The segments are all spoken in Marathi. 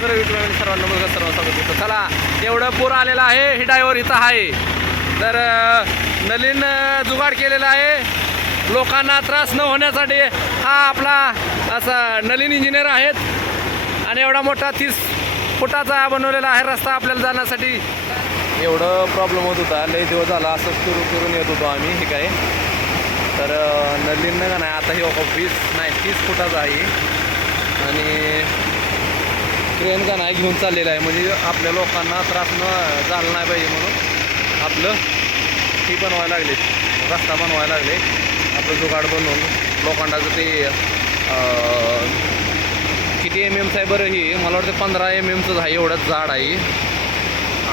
नमस्कार सर्वांना. मुलगा सर्व स्वागत करतो चला एवढं पूर आलेलं आहे ही डायव्हर इथं आहे. तर नलीन जुगाड केलेला आहे. लोकांना त्रास न होण्यासाठी हा आपला असा नलीन इंजिनियर आहेत. आणि एवढा मोठा तीस फुटाचा बनवलेला आहे रस्ता आपल्याला जाण्यासाठी. एवढं प्रॉब्लेम होत होता. लई दिवस झाला असं सुरू करून येत होतो आम्ही हे काय. तर नलीन का नाही आता हे वीस नाही तीस फुटाचा आहे. आणि ट्रेन का नाही घेऊन चाललेलं आहे. म्हणजे आपल्या लोकांना त्रास न झाला नाही पाहिजे म्हणून आपलं ही बनवायला लागले. रस्ता बनवायला लागले. आपलं जुगाड बनवून लोखंडाचं ते किती एम एमचं आहे बरं ही? मला वाटतं पंधरा एम एमचंच आहे एवढंच झाड आहे.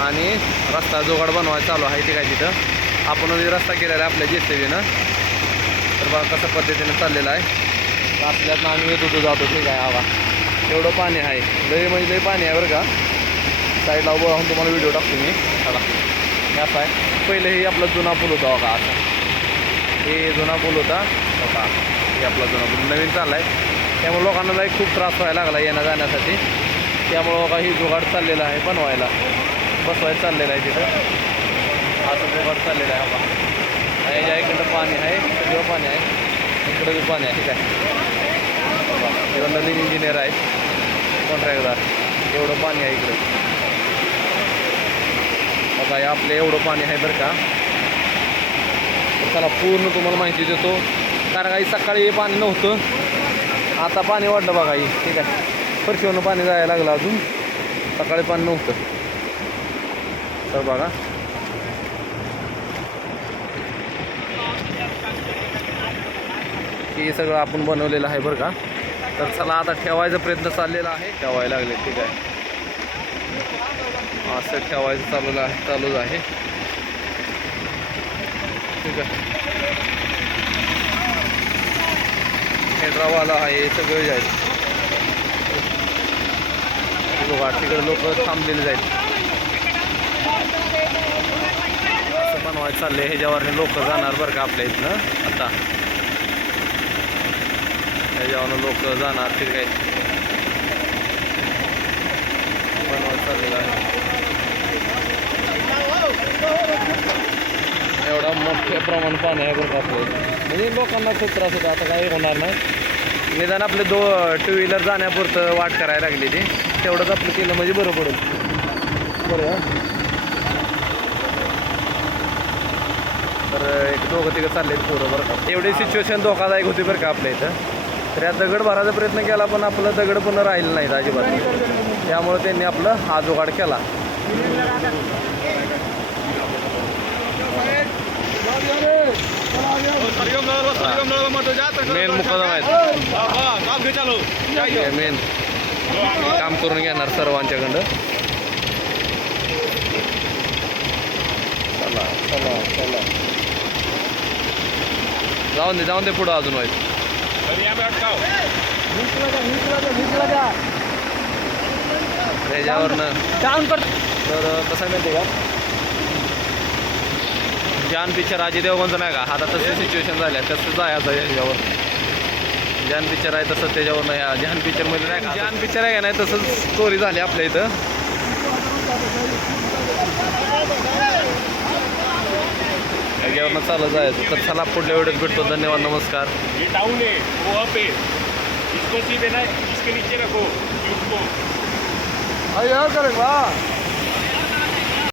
आणि रस्ता जुगाड बनवायला चालू आहे ते काय तिथं. आपण जे रस्ता केलेला आहे आपल्या जे तर बघा कशा पद्धतीनं चाललेला आहे. असल्यातनं आम्ही येत होतो जातो ठीक आहे आवा. एवढं पाणी आहे. लई म्हणजे लय पाणी आहे बरं का. साईडला उभं राहून तुम्हाला व्हिडिओ टाकतो मी. चला. असा आहे. पहिले हे आपला जुना पूल होता बघा असा हे जुना पूल होता. बघा. हे आपला जुना पूल. नवीन चालला आहे त्यामुळे लोकांना लई खूप त्रास व्हायला लागला येण्या जाण्यासाठी. त्यामुळं बघा ही जुगाड चाललेला आहे बनवायला. बसवायला चाललेलं आहे तिथं. असं जुगाड चाललेला आहे बघा. याच्या इकडं पाणी आहे. सगळं पाणी आहे. इकडं बी पाणी आहे. ठीक आहे. इकडं नवीन इंजिनियर आहेत कॉन्ट्रॅक्टदार एवढं पाणी आहे इकडं. बघा आपलं एवढं पाणी आहे बरं का. त्याला पूर्ण तुम्हाला माहिती देतो. कारण काही सकाळी हे पाणी नव्हतं. आता पाणी वाढलं बघा ही ठीक आहे. परशिवनं पाणी जायला लागलं अजून. सकाळी पाणी नव्हतं. तर बघा. हे सगळं आपण बनवलेलं आहे बरं का. तर चला आता ठेवायचा प्रयत्न चाललेला आहे. ठेवायला लागले ठीक आहे. असं ठेवायचं चालू आहे चालूच आहे. ठीक आहे. हेड्रावाला आहे सगळे जायचं तिकडे लोक थांबलेले जाईल. असं बनवायचं चाललंय ह्याच्यावरने लोक जाणार बरं का आपल्या इथनं? आता. ह्याच्यावरनं लोक जाणार ठीक आहे बनवायचं चाललेलं आहे. एवढा मोठ्या प्रमाण पाणी आहे बरं आपलं. म्हणजे लोकांना खूप त्रास होतो आता काही होणार नाही. निदान आपले दो टू व्हीलर जाण्यापुरतं वाट करायला लागली ती. तेवढंच आपलं केलं म्हणजे बरं पडेल बरं तर एक दोघं तिघं चाललेत पोरं बरं का. एवढी सिच्युएशन धोकादायक होती बरं का आपल्या इथं. तर या दगड भरायचा प्रयत्न केला पण आपलं दगड पण राहिलं नाहीत अजिबात. त्यामुळे त्यांनी आपलं हा जुगाड केला. मेन मुकादम आहे मेन काम करून घेणार सर्वांच्याकडं. चला चला चला. जाऊन दे जाऊन दे पुढं अजून व्हायचं त्याच्यावरनं डाऊन कर. तर कसं आहे माहिती आहे का? जान पिक्चर अजय देवगणचं नाही का? आता तशी सिच्युएशन झाल्या तसं जायचं ह्याच्यावर जान पिक्चर आहे तसं त्याच्यावर नाही जान पिक्चरमध्ये नाही का? जान पिक्चर आहे का नाही तसंच स्टोरी झाली आपल्या इथं. ह्याच्यावरनं चालत जायचं. तर चला पुढल्या वेळेस भेटतो. धन्यवाद नमस्कार. ये डाउन है वो अप है इसको सीधे ना? इसके नीचे रखो इसको अरे यार करेगा